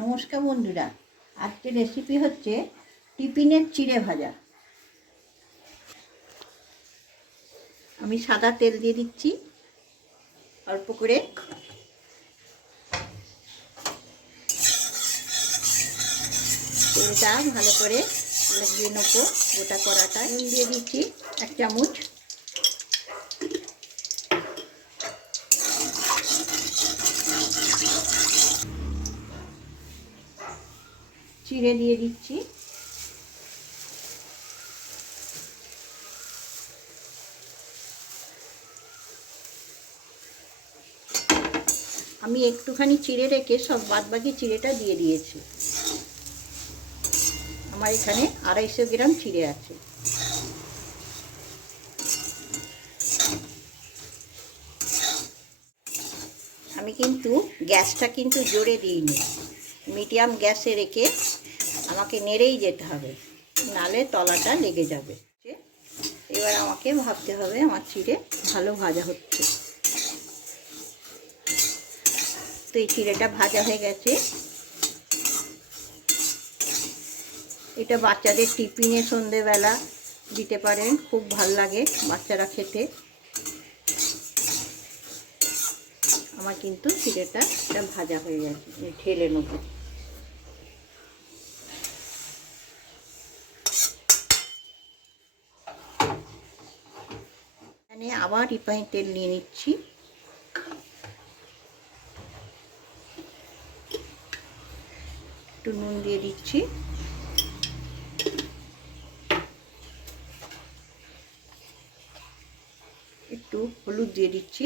নমস্কার বন্ধুরা, আজকে রেসিপি হচ্ছে টিফিনের চিড়ে ভাজা। আমি সাদা তেল দিয়ে দিচ্ছি, অল্প করে। তেলটা ভালো করে লাগিয়ে নেব, গোটা কড়াটা নুন দিয়ে দিচ্ছি এক চামচ চিড়ে দিয়ে দিচ্ছি আমি একটুখানি চিড়ে রেখে সব বাদ বাকি চিড়েটা দিয়ে দিয়েছি। আমার এখানে আড়াইশো গ্রাম চিড়ে আছে। আমি কিন্তু গ্যাসটা কিন্তু জোরে দিইনি। মিডিয়াম গ্যাসে রেখে আমাকে নেড়েই যেতে হবে, নালে তলাটা লেগে যাবে। এবার আমাকে ভাবতে হবে আমার চিড়ে ভালো ভাজা হচ্ছে। তো এই চিড়েটা ভাজা হয়ে গেছে। এটা বাচ্চাদের টিফিনে সন্ধেবেলা দিতে পারেন, খুব ভালো লাগে বাচ্চারা খেতে। আমার কিন্তু চিড়েটা এটা ভাজা হয়ে গেছে, ঢেলে নেব। এখানে আবার রিফাইন তেল নিয়ে নিচ্ছি। একটু নুন দিয়ে দিচ্ছি। একটু হলুদ দিয়ে দিচ্ছি।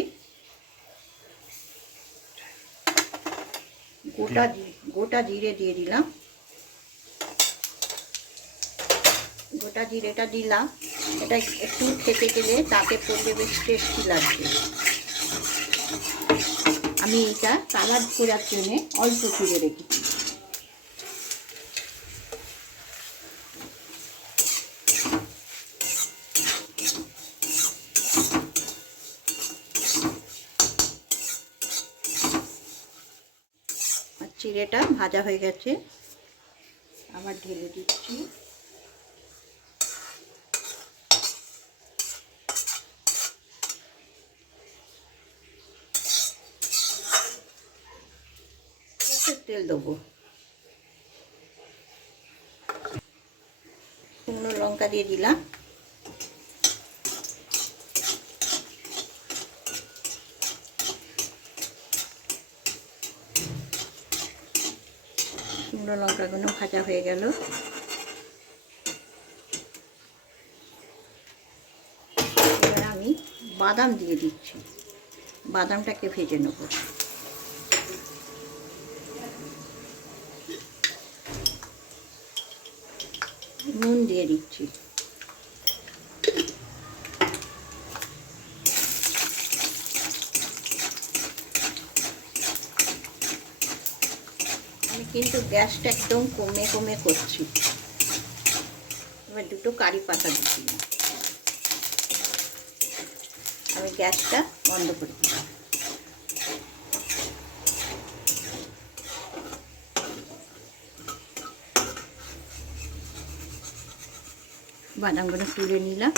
গোটা গোটা জিরে দিয়ে দিলাম। গোটা জিরেটা দিলাম। এটা একটু খেতে গেলে তাতে পড়লে বেশ টেস্টি লাগবে। আমি এটা সালাদ করার জন্য অল্প চিড়ে রেখেছি। চিড়েটা ভাজা হয়ে গেছে। আবার ঢেলে দিচ্ছি। তেল দেবো। শুকনো লঙ্কা দিয়ে দিলাম। শুকনো লঙ্কাগুলো ভাজা হয়ে গেল। এবার আমি বাদাম দিয়ে দিচ্ছি। বাদামটাকে ভেজে নেব। নুন দিয়ে দিচ্ছি। আমি কিন্তু গ্যাসটা একদম কমে কমে করছি। এবার দুটো কারি পাতা দিচ্ছি আমি গ্যাসটা বন্ধ করে দিলাম। বাদামগুলো তুলে নিলাম।